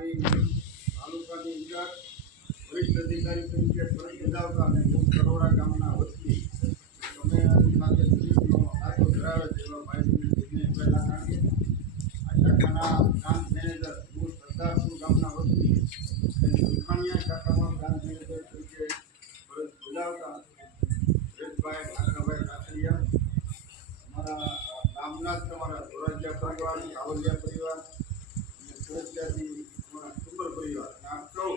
અમારી તાલુકાની અંદર વરિષ્ઠ અધિકારી તરીકે ફરજ બજાવતા અને હું કરોડા ગામના વતની તમે સાથે સમિતિનો હાથો ધરાવે છે એવા ભાઈ દિનેશભાઈ લાખાણી, આ શાખાના બ્રાન્ચ મેનેજર હું સરદારપુર ગામના વતની અને સુખાણિયા શાખામાં બ્રાન્ચ મેનેજર તરીકે ફરજ બજાવતા રેશભાઈ કાકાભાઈ કાકડિયા, અમારા ગામના જ તમારા ધોરાજીયા પરિવાર, કાવલિયા પરિવાર અને સુરતથી અમારા સુંદર પરિવાર અને આપ સૌ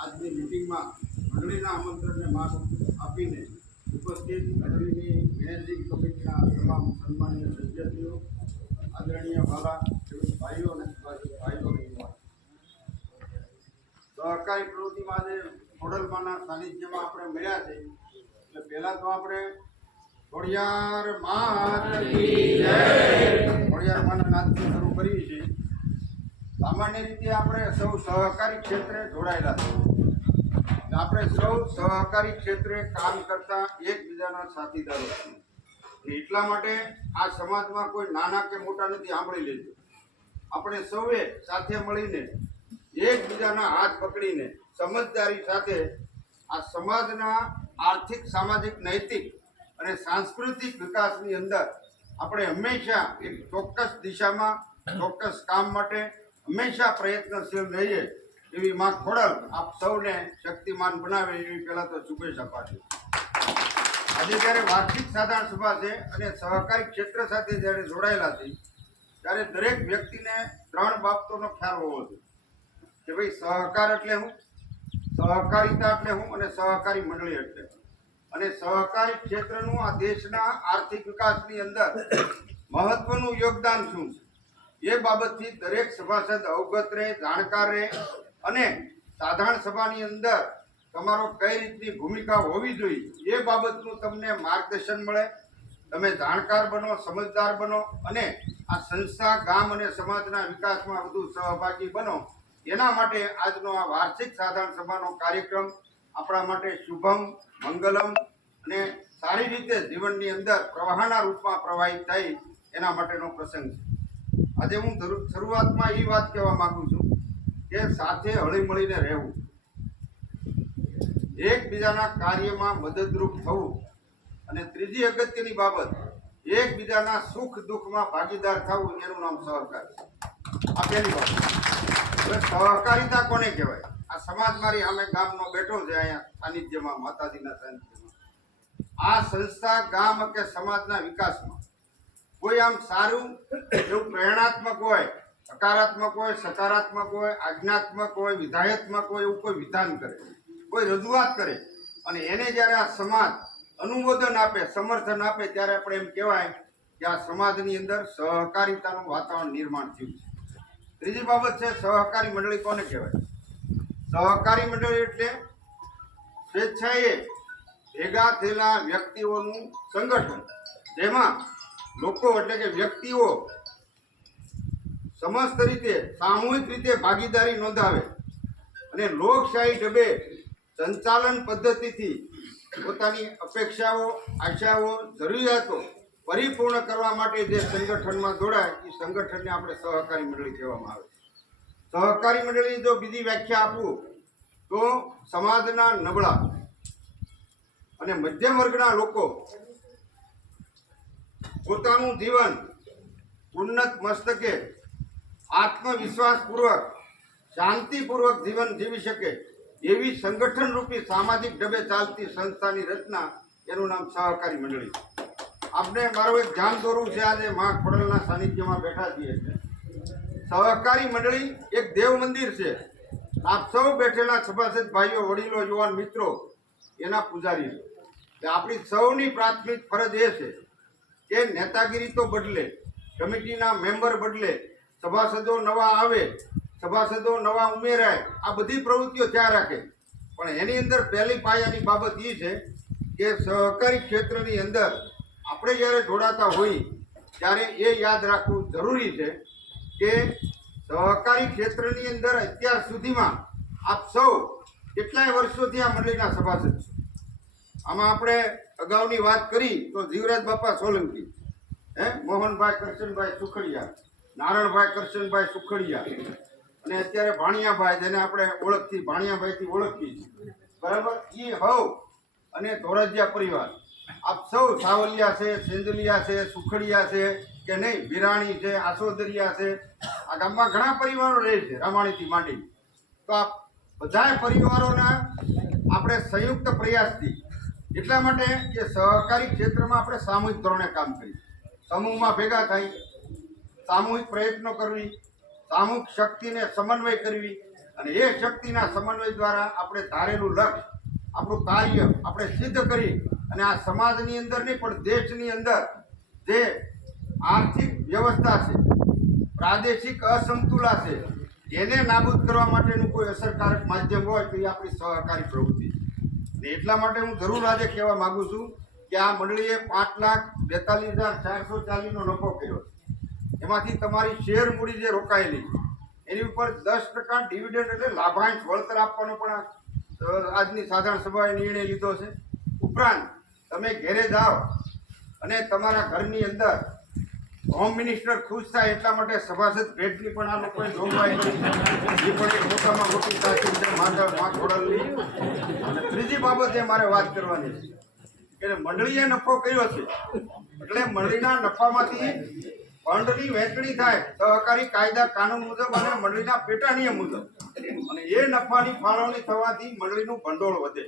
આજની મિટિંગમાં મંડળીના આમંત્રણને માન આપીને ઉપસ્થિત મંડળીની મેનેજિંગ કમિટીના તમામ સન્માનીય સદસ્યો, આદરણીય વાલા ખેડૂત ભાઈઓ અને ભાઈઓ સહકારી પ્રવૃત્તિમાં આજે ખોડલમાના સાનિધ્યમાં આપણે મળ્યા છે એટલે પહેલાં તો આપણે ખોડિયાર માના નાદથી શરૂ કરીએ છીએ. સામાન્ય રીતે આપણે સૌ સહકારી ક્ષેત્રે જોડાયેલા છીએ. આપણે સૌ સહકારી ક્ષેત્રે કામ કરતા એકબીજાના સાથીદારો છીએ. એટલા માટે આ સમાજમાં કોઈ નાના કે મોટા નથી, સાંભળી લેજો. આપણે સૌએ સાથે મળીને એકબીજાના હાથ પકડીને સમજદારી સાથે આ સમાજના આર્થિક, સામાજિક, નૈતિક અને સાંસ્કૃતિક વિકાસની અંદર આપણે હંમેશા એક ચોક્કસ દિશામાં, ચોક્કસ કામ માટે હંમેશા પ્રયત્નશીલ રહીએ એવી માં ખોડલ આપ સૌને શક્તિમાન બનાવે એવી પહેલાં તો શુભેચ્છા પાઠવું. આજે જ્યારે વાર્ષિક સાધારણ સભા છે અને સહકારી ક્ષેત્ર સાથે જ્યારે જોડાયેલા છે ત્યારે દરેક વ્યક્તિને 3 બાબતોનો ખ્યાલ હોવો જોઈએ કે ભાઈ સહકાર એટલે શું, સહકારિતા એટલે શું અને સહકારી મંડળી એટલે શું. અને સહકારી ક્ષેત્રનું આ દેશના આર્થિક વિકાસની અંદર મહત્વનું યોગદાન શું છે એ બાબતથી દરેક સભાસદ અવગત રહે, જાણકાર રહે અને સાધારણ સભાની અંદર તમારો કઈ રીતની ભૂમિકા હોવી જોઈએ એ બાબતનું તમને માર્ગદર્શન મળે, તમે જાણકાર બનો, સમજદાર બનો અને આ સંસ્થા, ગામ અને સમાજના વિકાસમાં વધુ સહભાગી બનો. એના માટે આજનો આ વાર્ષિક સાધારણ સભાનો કાર્યક્રમ આપણા માટે શુભમ, મંગલમ અને સારી રીતે જીવનની અંદર પ્રવાહના રૂપમાં પ્રવાહિત થાય એના માટેનો પ્રસંગ છે. આજે હું શરૂઆતમાં એ વાત કહેવા માગું છું કે સાથે હળીમળીને રહેવું, એકબીજાના કાર્યમાં મદદરૂપ થવું અને ત્રીજી અગત્યની બાબત એકબીજાના સુખ દુઃખમાં ભાગીદાર થવું, એનું નામ સહકાર છે. આ પહેલી બાબત. હવે સહકારિતા કોને કહેવાય? આ સમાજ મારી સામે ગામનો બેઠો છે અહીંયા સાનિધ્યમાં, માતાજીના સાનિધ્યમાં. આ સંસ્થા ગામ કે સમાજના વિકાસમાં કોઈ આમ સારું એવું પ્રેરણાત્મક હોય, હકારાત્મક હોય, સકારાત્મક હોય, આજ્ઞાત્મક હોય, વિધાયત્મક હોય એવું કોઈ વિધાન કરે, કોઈ રજૂઆત કરે અને એને જ્યારે આ સમાજ અનુમોદન આપે, સમર્થન આપે ત્યારે આપણે એમ કહેવાય કે આ સમાજની અંદર સહકારિતાનું વાતાવરણ નિર્માણ થયું છે. ત્રીજી બાબત છે સહકારી મંડળી કોને કહેવાય? સહકારી મંડળી એટલે સ્વેચ્છાએ ભેગા થયેલા વ્યક્તિઓનું સંગઠન, જેમાં લોકો એટલે કે વ્યક્તિઓ સમસ્ત રીતે, સામૂહિક રીતે ભાગીદારી નોંધાવે અને લોકશાહી ઢબે સંચાલન પદ્ધતિથી પોતાની અપેક્ષાઓ, આશાઓ, જરૂરિયાતો પરિપૂર્ણ કરવા માટે જે સંગઠનમાં જોડાય એ સંગઠનને આપણે સહકારી મંડળી કહેવામાં આવે છે. સહકારી મંડળીની જો બીજી વ્યાખ્યા આપું તો સમાજના નબળા અને મધ્યમ વર્ગના લોકો પોતાનું જીવન ઉન્નત મસ્તકે આત્મવિશ્વાસપૂર્વક, શાંતિપૂર્વક જીવન જીવી શકે એવી સંગઠન રૂપી સામાજિક ઢબે ચાલતી સંસ્થાની રચના, એનું નામ સહકારી મંડળી. આપણે મારું એક ધ્યાન દોરવું છે, આજે માં ખોડલના સાનિધ્યમાં બેઠા છીએ એટલે સહકારી મંડળી એક દેવ મંદિર છે. આપ સૌ બેઠેલા સભાસદ ભાઈઓ, વડીલો, યુવાન મિત્રો એના પૂજારી છે. આપણી સૌની પ્રાથમિક ફરજ એ છે કે નેતાગીરી તો બદલે, કમિટીના મેમ્બર બદલે, સભાસદો નવા આવે, સભાસદો નવા ઉમેરાય, આ બધી પ્રવૃત્તિઓ ત્યાં રાખે, પણ એની અંદર પહેલી પાયાની બાબત એ છે કે સહકારી ક્ષેત્રની અંદર આપણે જ્યારે જોડાતા હોઈએ ત્યારે એ યાદ રાખવું જરૂરી છે કે સહકારી ક્ષેત્રની અંદર અત્યાર સુધીમાં આપ સૌ કેટલાય વર્ષોથી આ મંડળીના સભાસદ છો. આમાં આપણે અગાઉની વાત કરી તો જીવરાજ બાપા સોલંકી, મોહનભાઈ કરશનભાઈ સુખડિયા, નારણભાઈ કરશનભાઈ સુખડિયા અને અત્યારે ભાણિયાભાઈ, જેને આપણે ઓળખથી ભાણિયાભાઈથી ઓળખીએ છીએ, બરાબર, એ હવ અને ધોરજીયા પરિવાર, આપ સૌ સાવલિયા છે, સેંદલિયા છે, સુખડિયા છે કે નહીં, વિરાણી છે, આસોદરિયા છે, આ ગામમાં ઘણા પરિવારો રહે છે રામાણીથી માંડી. તો આ બધા પરિવારોના આપણે સંયુક્ત પ્રયાસથી, એટલા માટે કે સહકારી ક્ષેત્રમાં આપણે સામૂહિક ધોરણે કામ કરીએ, સમૂહમાં ભેગા થઈ, સામૂહિક પ્રયત્નો કરવી, સામૂહિક શક્તિને સમન્વય કરવી, અને એ શક્તિના સમન્વય દ્વારા આપણે ધારેલું લક્ષ્ય, આપણું કાર્ય આપણે સિદ્ધ કરી અને આ સમાજની અંદર નહીં પણ દેશની અંદર જે આર્થિક વ્યવસ્થા છે, પ્રાદેશિક અસમતુલા છે, એને નાબૂદ કરવા માટેનું કોઈ અસરકારક માધ્યમ હોય તો એ આપણી સહકારી પ્રવૃત્તિ છે. એટલા માટે હું જરૂર આજે કહેવા માગું છું કે આ મંડળીએ 5,42,440નો નફો કર્યો છે. એમાંથી તમારી શેર મૂડી જે રોકાયેલી એની ઉપર 10% ડિવિડન્ડ એટલે લાભાંશ વળતર આપવાનો પણ આજની સાધારણ સભાએ નિર્ણય લીધો છે. ઉપરાંત તમે ઘેરે જાઓ અને તમારા ઘરની અંદર હોમ મિનિસ્ટર ખુશ થાય એટલા માટે સભાસદ ભેટની પણ આ લોકોએ જોગવાઈ કરી, એ પણ એક મોટામાં મોટી તાકીદ છે માં ખોડલની. અને ત્રીજી બાબતે મારે વાત કરવાની છે કે મંડળીએ નફો કર્યો છે એટલે મંડળીના નફામાંથી ફંડની વહેંચણી થાય સહકારી કાયદા કાનૂન મુજબ અને મંડળીના પેટા નિયમ મુજબ, અને એ નફાની ફાળવણી થવાથી મંડળીનું ભંડોળ વધે.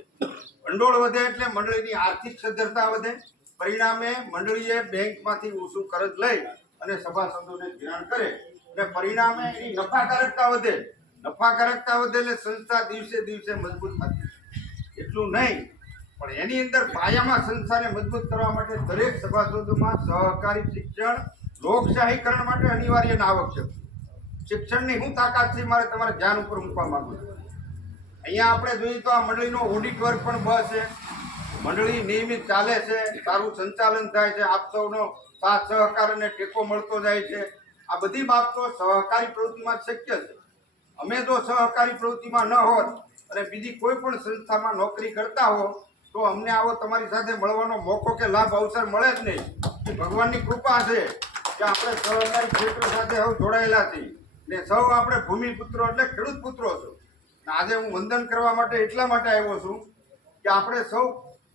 ભંડોળ વધે એટલે મંડળીની આર્થિક સદ્ધરતા વધે. પરિણામે મંડળીએ બેંકમાંથી ઊંચું કર્જ લઈ અને સભાસદોને ધિરાણ કરે અને પરિણામે એની નફાકારકતા વધે. નફાકારકતા વધે એટલે સંસ્થા દિવસે દિવસે મજબૂત થતી. એટલું નહીં પણ એની અંદર પાયામાં સંસ્થાને મજબૂત કરવા માટે દરેક સભાસદોમાં સહકારી શિક્ષણ લોકશાહીકરણ માટે અનિવાર્ય અને આવશ્યક. શિક્ષણની શું તાકાત છે મારે તમારા ધ્યાન ઉપર મૂકવા માંગુ છું. અહીંયા આપણે જોઈએ તો આ મંડળીનો ઓડિટ વર્ક પણ બસ છે. મંડળી નિયમિત ચાલે છે, સારું સંચાલન થાય છે, આપ સૌનો સાથ સહકાર અને ટેકો મળતો જાય છે. આ બધી બાબતો સહકારી પ્રવૃત્તિમાં શક્ય છે. અમે જો સહકારી પ્રવૃત્તિમાં ન હોત અને બીજી કોઈ પણ સંસ્થામાં નોકરી કરતા હો તો અમને આવો તમારી સાથે મળવાનો મોકો કે લાભ અવસર મળે જ નહીં. એ ભગવાનની કૃપા છે કે આપણે સહકારી ક્ષેત્ર સાથે સૌ જોડાયેલા છીએ ને સૌ આપણે ભૂમિપુત્રો એટલે ખેડૂત પુત્રો છો. આજે હું વંદન કરવા માટે એટલા માટે આવ્યો છું કે આપણે સૌ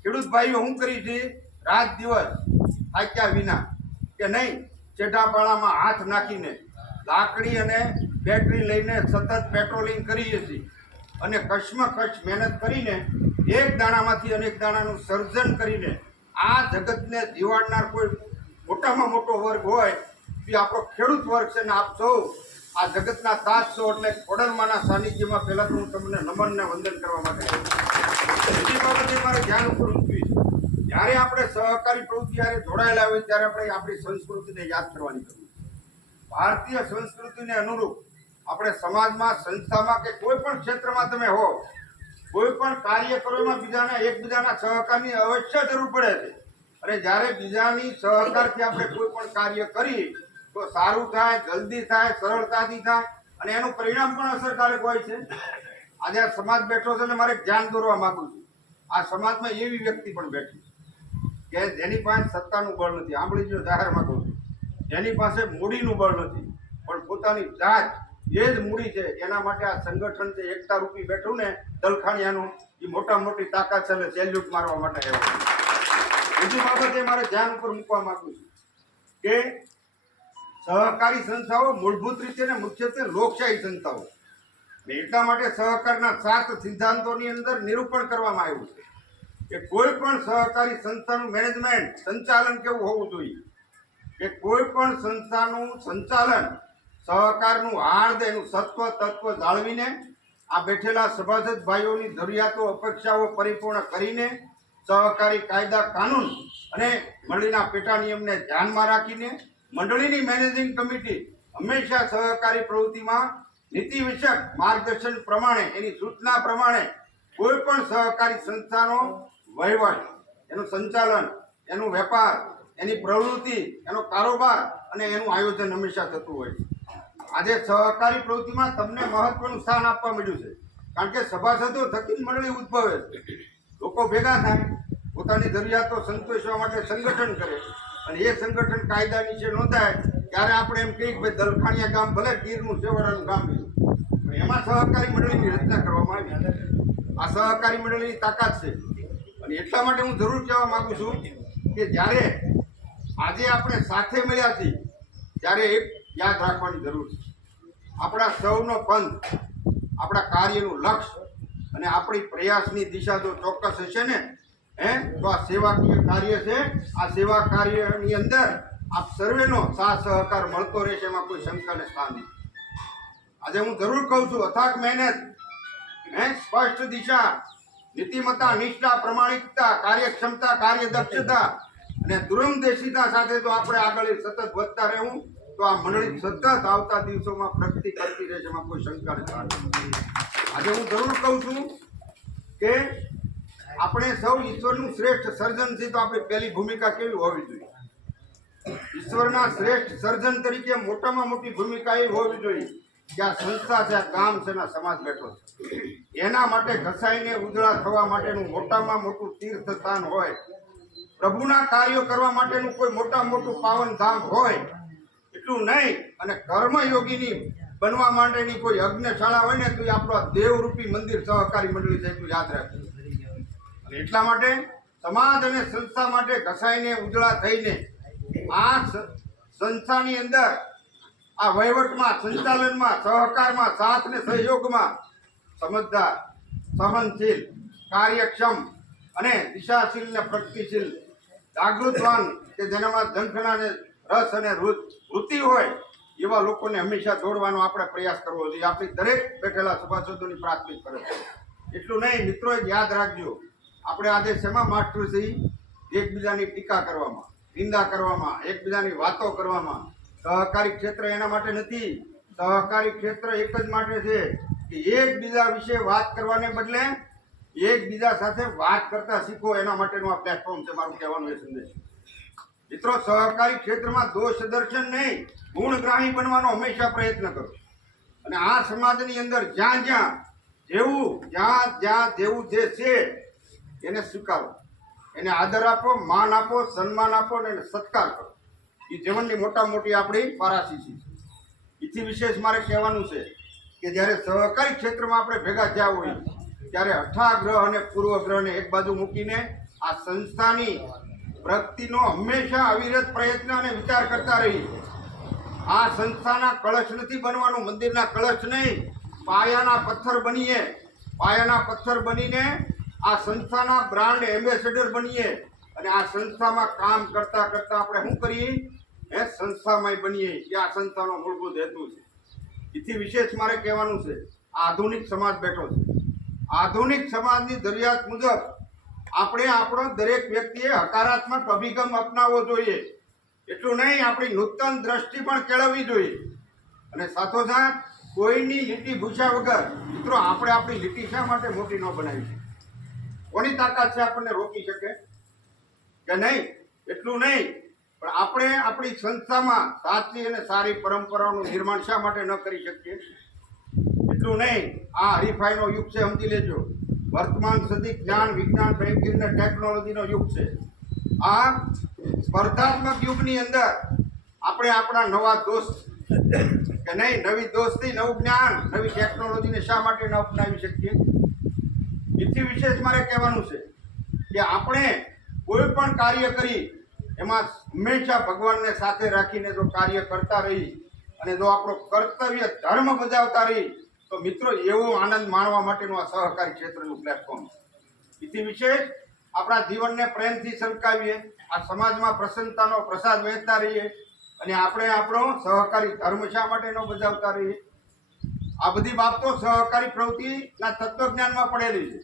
ખેડૂત ભાઈઓ શું કરી છે, રાત દિવસ થાક્યા વિના કે નહીં ચેટાપાળામાં હાથ નાખીને લાકડી અને બેટરી લઈને સતત પેટ્રોલિંગ કરીએ છીએ અને કચ્છમાં મહેનત કરીને એક દાણામાંથી અનેક દાણાનું સર્જન કરીને આ જગતને જીવાડનાર કોઈ મોટામાં મોટો વર્ગ હોય એ આપણો ખેડૂત વર્ગ છે. ને આપ સૌ આ જગતના તાજ છો એટલે ખોડલમાના સાનિધ્યમાં પહેલાં તો હું તમને નમનને વંદન કરવા માટે બીજી બાબતે મારે ધ્યાન ઉપર મૂકવી છે. જ્યારે આપણે સહકારી પ્રવૃત્તિ જ્યારે જોડાયેલા હોય ત્યારે આપણે આપણી સંસ્કૃતિને યાદ કરવાની જરૂર છે. ભારતીય સંસ્કૃતિને અનુરૂપ આપણે સમાજમાં, સંસ્થામાં કે કોઈ પણ ક્ષેત્રમાં તમે હો, કોઈ પણ કાર્ય કરો એમાં એકબીજાના સહકારની અવશ્ય જરૂર પડે છે. અને જ્યારે બીજાની સહકારથી આપણે કોઈ પણ કાર્ય કરીએ તો સારું થાય, જલ્દી થાય, સરળતાથી થાય અને એનું પરિણામ પણ અસરકારક હોય છે. આજે આ સમાજ બેઠો છે અને મારે ધ્યાન દોરવા માંગુ છું. આ સમાજમાં એવી વ્યક્તિ પણ બેઠી કે જેની પાસે સત્તાનું બળ નથી, સાંભળી જો જાહેરમાં કહું છું, જેની પાસે મૂડીનું બળ નથી પણ પોતાની જાત એ જ મૂડી છે. એના માટે આ સંગઠન છે એકતા રૂપી બેઠું ને દલખાણિયાનું, એ મોટા મોટી તાકાત છે એટલે સેલ્યુટ મારવા માટે આવ્યો. બીજી બાબતે મારે ધ્યાન ઉપર મૂકવા માંગુ છું કે સહકારી સંસ્થાઓ મૂળભૂત રીતે ને મુખ્યત્વે લોકશાહી સંસ્થાઓ, એટલા માટે સહકારના 7 સિદ્ધાંતોની અંદર નિરૂપણ કરવામાં આવ્યું છે કે કોઈ પણ સહકારી સંસ્થાનું મેનેજમેન્ટ, સંચાલન કેવું હોવું જોઈએ, કે કોઈ પણ સંસ્થાનું સંચાલન સહકારનું હાર્દ, એનું સત્વ તત્વ જાળવીને આ બેઠેલા સભાસદ ભાઈઓની જરૂરિયાતો, અપેક્ષાઓ પરિપૂર્ણ કરીને સહકારી કાયદા કાનૂન અને મંડળીના પેટા નિયમને ધ્યાનમાં રાખીને મંડળીની મેનેજિંગ કમિટી હંમેશા સહકારી પ્રવૃત્તિમાં નીતિ વિષયક માર્ગદર્શન પ્રમાણે, એની સૂચના પ્રમાણે કોઈ પણ સહકારી સંસ્થાનો વહીવટ, એનું સંચાલન, એનું વેપાર, એની પ્રવૃત્તિ, એનો કારોબાર અને એનું આયોજન હંમેશા થતું હોય છે. આજે સહકારી પ્રવૃત્તિમાં તમને મહત્વનું સ્થાન આપવા મળ્યું છે કારણ કે સભાસદો થકી મંડળી ઉદ્ભવે છે. લોકો ભેગા થાય, પોતાની જરૂરિયાતો સંતોષવા માટે સંગઠન કરે અને એ સંગઠન કાયદા નીચે નોંધાય ત્યારે આપણે એમ કહીએ કે ભાઈ દલખાણિયા ગામ ભલે ગીરનું છેવાડાનું ગામ છે, એમાં સહકારી મંડળીની રચના કરવામાં આવી. આ સહકારી મંડળીની તાકાત છે. અને એટલા માટે હું જરૂર કહેવા માંગુ છું કે જ્યારે આજે આપણે સાથે મળ્યા છીએ ત્યારે એક યાદ રાખવાની જરૂર છે. આપણા સૌનો પંથ, આપણા કાર્યનું લક્ષ્ય અને આપણી પ્રયાસની દિશા જો ચોક્કસ હશે ને તો આ સેવાકીય કાર્ય છે. આ સેવા કાર્યની અંદર આપ સર્વેનો સાથ સહકાર મળતો રહેશે, એમાં કોઈ શંકાને સ્થાન નથી. આજે હું જરૂર કહું છું, અથાગ મહેનત, સ્પષ્ટ દિશા, નીતિમત્તા, નિષ્ઠા, પ્રમાણિકતા, કાર્યક્ષમતા, કાર્યદક્ષતા અને દૂરંદેશીતા સાથે જો આપણે આગળ સતત વધતા રહેવું તો આ મંડળી સતત આવતા દિવસોમાં પ્રગતિ કરતી રહેશે, એમાં કોઈ શંકા નથી. આજે હું જરૂર કહું છું કે આપણે સૌ ઈશ્વરનું શ્રેષ્ઠ સર્જન છે, તો આપણી પહેલી ભૂમિકા કેવી હોવી જોઈએ? ઈશ્વરના શ્રેષ્ઠ સર્જન તરીકે મોટામાં મોટી ભૂમિકા એ હોવી જોઈએ કે આ સંસ્થા છે, આ ગામ છે, આ સમાજ બેઠો છે. એના માટે ઘસાઈને ઉજળા થવા માટેનું મોટામાં મોટું તીર્થ સ્થાન હોય, પ્રભુના કાર્યો કરવા માટેનું કોઈ મોટામાં મોટું પાવન ધામ હોય એટલું નહીં, અને કર્મયોગીની બનવા માટેની કોઈ યજ્ઞશાળા હોય ને તો એ આપણો દેવરૂપી મંદિર સહકારી મંડળી છે, એટલું યાદ રાખવું. અને એટલા માટે સમાજ અને સંસ્થા માટે ઘસાઈને ઉજળા થઈને આ સંસ્થાની અંદર આ વહીવટમાં, સંચાલનમાં, સહકારમાં, સાથ અને સહયોગમાં સમજદાર, સહનશીલ, કાર્યક્ષમ અને દિશાશીલ ને પ્રગતિશીલ, જાગૃતવાન કે જેનામાં ઝંખના અને રસ અને વૃત્તિ હોય એવા લોકોને હંમેશા જોડવાનો આપણે પ્રયાસ કરવો જોઈએ. આપણી દરેક બેઠેલા સભાસદોની પ્રાથમિક ફરજ છે. એટલું નહીં મિત્રો, યાદ રાખજો, આપણે આજે શેમાં માસ્ટર છીએ? એકબીજાની ટીકા કરવામાં, નિંદા કરવામાં, એકબીજાની વાતો કરવામાં. સહકારી ક્ષેત્ર એના માટે નથી. સહકારી ક્ષેત્ર એક જ માટે છે કે એકબીજા વિશે વાત કરવાને બદલે એકબીજા સાથે વાત કરતા શીખો. એના માટેનું આ પ્લેટફોર્મ છે. મારું કહેવાનું એ સંદેશ. મિત્રો, સહકારી ક્ષેત્રમાં દોષ દર્શન નહીં, ગુણગ્રાહી બનવાનો હંમેશા પ્રયત્ન કરો. અને આ સમાજની અંદર જ્યાં જેવું જે છે એને સ્વીકારો, એને આદર આપો, માન આપો, સન્માન આપો અને એને સત્કાર કરો. એ જીવનની મોટી આપણી પારાશીશી છે. એથી વિશેષ મારે કહેવાનું છે કે જ્યારે સહકારી ક્ષેત્રમાં આપણે ભેગા થયા હોઈએ ત્યારે અઠાગ્રહ અને પૂર્વગ્રહને એક બાજુ મૂકીને આ સંસ્થાની પ્રગતિનો હંમેશા અવિરત પ્રયત્ન અને વિચાર કરતા રહીએ. આ સંસ્થાના કળશ નથી બનવાનું, મંદિરના કળશ નહીં, પાયાના પથ્થર બનીએ. પાયાના પથ્થર બનીને આ સંસ્થાના બ્રાન્ડ એમ્બેસેડર બનીએ અને આ સંસ્થામાં કામ કરતા કરતા આપણે શું કરીએ? સંસ્થામાં બનીએ. એ આ સંસ્થાનો મૂળભૂત હેતુ છે. એથી વિશેષ મારે કહેવાનું છે, આધુનિક સમાજ બેઠો છે. આધુનિક સમાજની જરૂરિયાત મુજબ આપણે આપણો દરેક વ્યક્તિએ હકારાત્મક અભિગમ અપનાવવો જોઈએ. એટલું નહીં, આપણી નૂતન દ્રષ્ટિ પણ કેળવવી જોઈએ. અને સાથોસાથ કોઈની લીટી ભૂસ્યા વગર, મિત્રો, આપણે આપણી લીટી શા માટે મોટી ન બનાવી છે? કોની તાકાત છે આપણને રોકી શકે કે નહીં? એટલું નહીં, પણ આપણે આપણી સંસ્થામાં સાચી અને સારી પરંપરાઓનું નિર્માણ શા માટે ન કરી શકીએ? એટલું નહીં, આ હરીફાઈનો યુગ છે, સમજી લેજો. વર્તમાન સદી જ્ઞાન, વિજ્ઞાન, બેન્કિંગ અને ટેકનોલોજીનો યુગ છે. આ સ્પર્ધાત્મક યુગની અંદર આપણે આપણા નવા દોસ્ત કે નહીં, નવી દોસ્તી, નવું જ્ઞાન, નવી ટેકનોલોજીને શા માટે ન અપનાવી શકીએ? એથી વિશેષ મારે કહેવાનું છે કે આપણે કોઈ પણ કાર્ય કરી એમાં હંમેશા ભગવાનને સાથે રાખીને જો કાર્ય કરતા રહી અને જો આપણો કર્તવ્ય ધર્મ બજાવતા રહી તો મિત્રો એવો આનંદ માણવા માટેનું આ સહકારી ક્ષેત્રનું પ્લેટફોર્મ છે. એથી વિશેષ આપણા જીવનને પ્રેમથી સલકાવીએ, આ સમાજમાં પ્રસન્નતાનો પ્રસાદ વહેતા રહીએ અને આપણે આપણો સહકારી ધર્મ શા માટે ન બજાવતા રહીએ? આ બધી બાબતો સહકારી પ્રવૃત્તિના તત્વજ્ઞાનમાં પડેલી છે.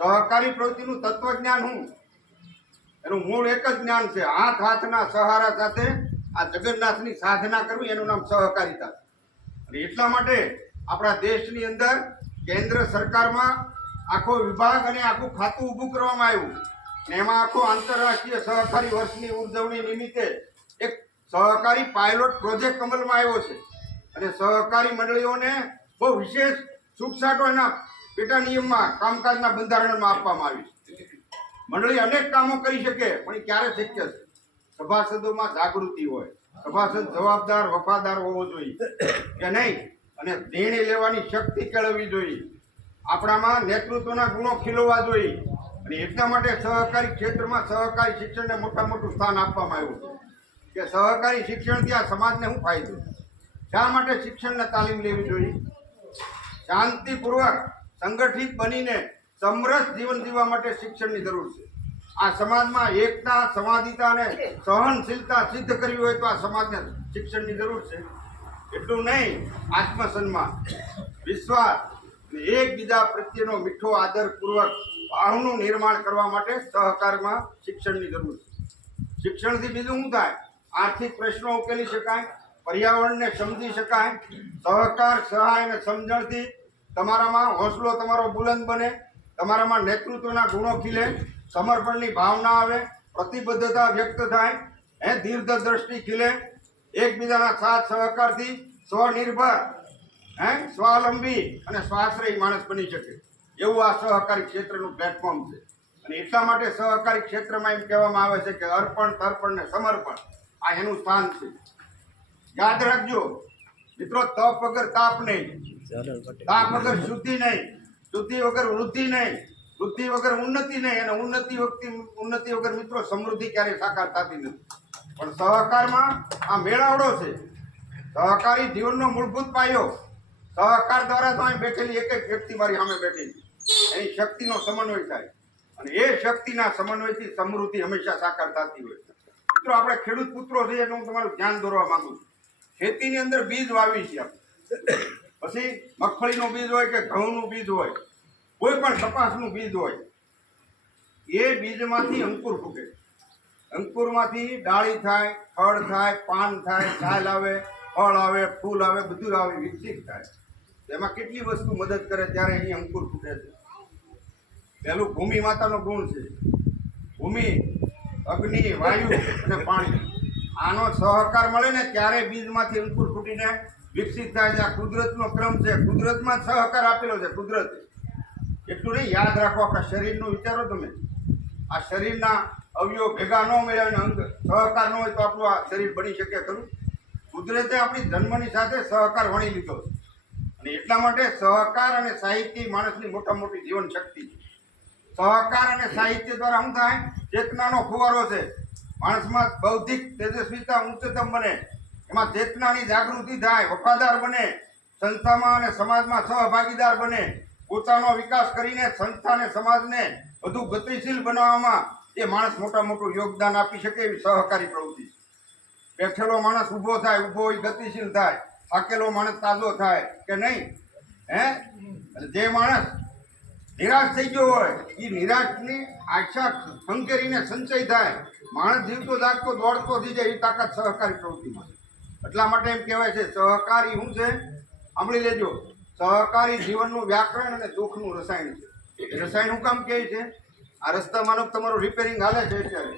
સહકારી પ્રવૃત્તિનું તત્વજ્ઞાન શું? એનું મૂળ એક જ જ્ઞાન છે, હાથના સહારા સાથે આ જગન્નાથની સાધના કરવી, એનું નામ સહકારિતા. અને એટલા માટે આપણા દેશની અંદર કેન્દ્ર સરકારમાં આખો વિભાગ અને આખું ખાતું ઊભું કરવામાં આવ્યું અને એમાં આખો આંતરરાષ્ટ્રીય સહકારી વર્ષની ઉજવણી નિમિત્તે એક સહકારી પાયલોટ પ્રોજેક્ટ અમલમાં આવ્યો છે. અને સહકારી મંડળીઓને બહુ વિશેષ છૂટછાટો એના પેટા નિયમમાં, કામકાજના બંધારણમાં આપવામાં આવી છે. મંડળી અનેક કામો કરી શકે, પણ એ ક્યારે શક્ય છે? સભાસદોમાં જાગૃતિ હોય, સભાસદ જવાબદાર, વફાદાર હોવો જોઈએ કે નહીં? અને નિર્ણય લેવાની શક્તિ કેળવવી જોઈએ. આપણામાં નેતૃત્વના ગુણો ખીલવવા જોઈએ. અને એટલા માટે સહકારી ક્ષેત્રમાં સહકારી શિક્ષણને મોટું સ્થાન આપવામાં આવ્યું છે કે સહકારી શિક્ષણથી આ સમાજને શું ફાયદો. શા માટે શિક્ષણને તાલીમ લેવી જોઈએ? શાંતિપૂર્વક સંગઠિત બનીને સમરસ જીવન જીવવા માટે શિક્ષણની જરૂર છે. આ સમાજમાં એકતા, સંવાદિતા અને સહનશીલતા સિદ્ધ કરવી હોય તો આ સમાજને શિક્ષણની જરૂર છે. એટલું નહીં, આત્મસન્માન, વિશ્વાસ અને એકબીજા પ્રત્યેનો મીઠો આદરપૂર્વક ભાવનું નિર્માણ કરવા માટે સહકારમાં શિક્ષણની જરૂર છે. શિક્ષણથી બીજું શું થાય? આર્થિક પ્રશ્નો ઉકેલી શકાય, પર્યાવરણને સમજી શકાય. સહકાર, સહાય અને સમજણથી તમારામાં હોંસલો તમારો બુલંદ બને, તમારામાં નેતૃત્વના ગુણો ખીલે, સમર્પણની ભાવના આવે, પ્રતિબદ્ધતા વ્યક્ત થાય, દીર્ઘ દ્રષ્ટિ ખીલે, એકબીજાના સાથ સહકારથી સ્વનિર્ભર, સ્વાવલંબી અને સ્વાશ્રયી માણસ બની શકે એવું આ સહકારી ક્ષેત્રનું પ્લેટફોર્મ છે. અને એટલા માટે સહકારી ક્ષેત્રમાં એમ કહેવામાં આવે છે કે અર્પણ, તર્પણ ને સમર્પણ આ એનું સ્થાન છે. યાદ રાખજો મિત્રો, તપ વગર તાપ નહીં, તાપ વગર શુદ્ધિ નહીં, શુદ્ધિ વગર વૃદ્ધિ નહીં, વૃદ્ધિ વગર ઉન્નતિ નહીં, અને ઉન્નતિ વગર મિત્રો સમૃદ્ધિ ક્યારેય સાકાર થતી નથી. પણ સહકારમાં આ મેળાવડો છે. સહકારી જીવનનો મૂળભૂત પાયો. સહકાર દ્વારા તો અહીં બેઠેલી એક એક વ્યક્તિ મારી સામે બેઠેલી એની શક્તિનો સમન્વય થાય, અને એ શક્તિના સમન્વયથી સમૃદ્ધિ હંમેશા સાકાર થતી હોય. મિત્રો, આપણે ખેડૂત પુત્રો છીએ એટલે હું તમારું ધ્યાન દોરવા માંગુ છું. ખેતીની અંદર બીજ વાવી છે આપણે, પછી મગફળીનું બીજ હોય કે ઘઉંનું બીજ હોય, કોઈ પણ કપાસનું બીજ હોય, એ બીજમાંથી અંકુર ફૂટે. અંકુરમાંથી ડાળી થાય, ફળ થાય, પાન થાય, છાલ આવે, ફળ આવે, ફૂલ આવે, બધું આવે, વિકસિત થાય. એમાં કેટલી વસ્તુ મદદ કરે ત્યારે અહીં અંકુર ફૂટે છે. પહેલું ભૂમિ માતાનો ગુણ છે. ભૂમિ, અગ્નિ, વાયુ અને પાણી, આનો સહકાર મળે ને ત્યારે બીજમાંથી અંકુર ફૂટીને વિકસિત થાય છે. આ કુદરતનો ક્રમ છે. કુદરતમાં સહકાર આપેલો છે કુદરતે. એટલું નહીં, યાદ રાખો, આપણા શરીરનું વિચારો તમે. આ શરીરના અવયવ ભેગા ન મળ્યા અને અંગ સહકાર ન હોય તો આપણું આ શરીર બની શકે ખરું? કુદરતે આપણી જન્મની સાથે સહકાર વણી લીધો છે. અને એટલા માટે સહકાર અને સાહિત્ય માણસની મોટી જીવન શક્તિ છે. સહકાર અને સાહિત્ય દ્વારા શું થાય? ચેતનાનો ફુવારો છે. માણસમાં બૌદ્ધિક તેજસ્વીતા ઉચ્ચતમ બને, એમાં ચેતનાની જાગૃતિ થાય, વફાદાર બને, સંસ્થામાં અને સમાજમાં સહભાગીદાર બને, પોતાનો વિકાસ કરીને સંસ્થા અને સમાજને વધુ ગતિશીલ બનાવવામાં એ માણસ મોટું યોગદાન આપી શકે એવી સહકારી પ્રવૃત્તિ. બેઠેલો માણસ ઊભો થાય, ઊભો હોય ગતિશીલ થાય, થાકેલો માણસ તાજો થાય કે નહીં? જે માણસ નિરાશ થઈ ગયો હોય એ નિરાશની આશા ખંખેરીને સંચય થાય, માણસ જીવતો જાગતો દોડતો થઈ જાય, એ તાકાત સહકારી પ્રવૃત્તિમાં. એટલા માટે એમ કહેવાય છે સહકારી શું છે? સાંભળી લેજો, સહકારી જીવનનું વ્યાકરણ અને દુઃખનું રસાયણ છે. રસાયણ શું કામ કહે છે? આ રસ્તા માનો તમારું રિપેરિંગ હાલે છે અત્યારે,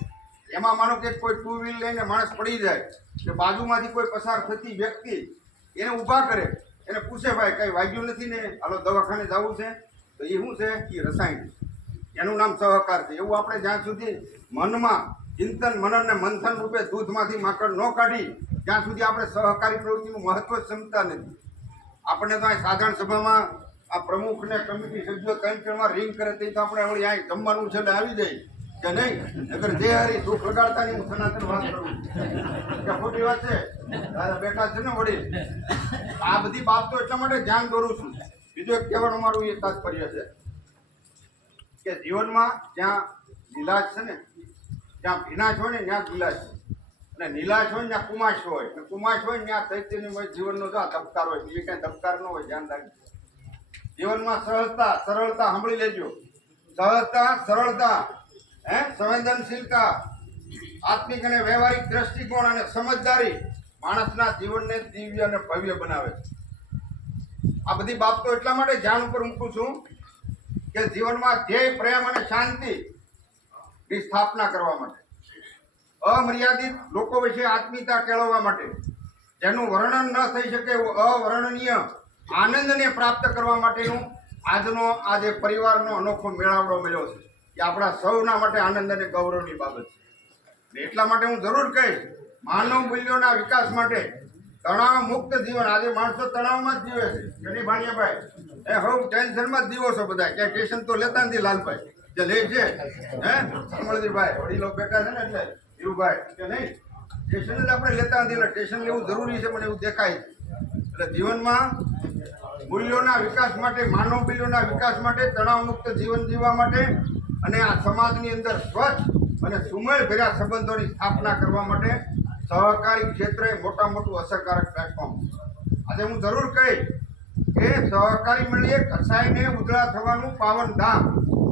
એમાં માનો કે કોઈ ટુ વ્હીલ લઈને માણસ પડી જાય કે બાજુમાંથી કોઈ પસાર થતી વ્યક્તિ એને ઊભા કરે, એને પૂછે, ભાઈ કંઈ વાગ્યું નથી ને, હાલો દવાખાને જવું છે, તો એ શું છે? એ રસાયણ છે. એનું નામ સહકાર છે. એવું આપણે જ્યાં સુધી મનમાં ચિંતન, મનન ને મંથન રૂપે દૂધમાંથી માખણ ન કાઢી ત્યાં સુધી આપણે સહકારી પ્રવૃત્તિનું મહત્વ સમજતા નથી. આપણને તો અહીં સાધારણ સભામાં આ પ્રમુખ ને કમિટી સભ્યો 3-3 રિંગ કરે તે તો આપણે વળી અહીં જમવાનું છે એટલે આવી જાય કે નહીં? અગર જે હારી દુઃખ લગાડતા નહીં, હું સનાતન વાત કરું કે ખોટી વાત છે? બેઠા છે ને વડીલ. આ બધી બાબતો એટલા માટે ધ્યાન દોરું છું. બીજું એક કહેવાનું મારું એ તાત્પર્ય છે કે જીવનમાં જ્યાં નિલાશ છે ને, જ્યાં ભીનાશ હોય ને ત્યાં નિલાશ છે, અને નિલાશ હોય ને ત્યાં કુમાશ હોય, અને કુમાશ હોય ને ત્યાં ચૈતન્યમય જીવનનો જો ધબકાર હોય. બીજી કાંઈ ધબકાર ન હોય, ધ્યાન રાખજો. જીવનમાં સહજતા, સરળતા, સાંભળી લેજો, સહજતા, સરળતા, સંવેદનશીલતા, આત્મિક અને વ્યવહારિક દ્રષ્ટિકોણ અને સમજદારી માણસના જીવનને દિવ્ય અને ભવ્ય બનાવે છે. આ બધી બાબતો એટલા માટે ધ્યાન ઉપર મૂકું છું કે જીવનમાં ધ્યેય, પ્રેમ અને શાંતિની સ્થાપના કરવા માટે, અમર્યાદિત લોકો વિશે આત્મીયતા કેળવવા માટે, જેનું વર્ણન ન થઈ શકે એવું અવર્ણનીય આનંદને પ્રાપ્ત કરવા માટેનું આજનો આ જે પરિવારનો અનોખો મેળાવડો મળ્યો છે એ આપણા સૌના માટે આનંદ અને ગૌરવની બાબત છે. એટલા માટે હું જરૂર કહીશ, માનવ મૂલ્યોના વિકાસ માટે તણાવ મુક્ત જીવન. આજે માણસો તણાવમાં જ જીવે છે કે નહીં ભાણિયાભાઈ? એ હવે ટેન્શનમાં જ જીવો છો બધા. કે ટેન્શન તો લેતા નથી લાલભાઈ જે લે છે, હે કમળજીભાઈ વડીલો બેઠા છે ને, એટલે એવું કે નહીં, ટેન્શન જ આપણે લેતા નથી. એટલે ટેન્શન લેવું જરૂરી છે, મને એવું દેખાય છે. એટલે જીવનમાં મૂલ્યોના વિકાસ માટે, માનવ મૂલ્યોના વિકાસ માટે, તણાવ મુક્ત જીવન જીવવા માટે અને આ સમાજની અંદર સ્વચ્છ અને સુમેળ ભર્યા સંબંધોની સ્થાપના કરવા માટે સહકારી ક્ષેત્રે મોટું અસરકારક પ્લેટફોર્મ. આજે હું જરૂર કહીશ કે સહકારી મંડળીએ કસાઈને ઉજળા થવાનું પાવન ધામ,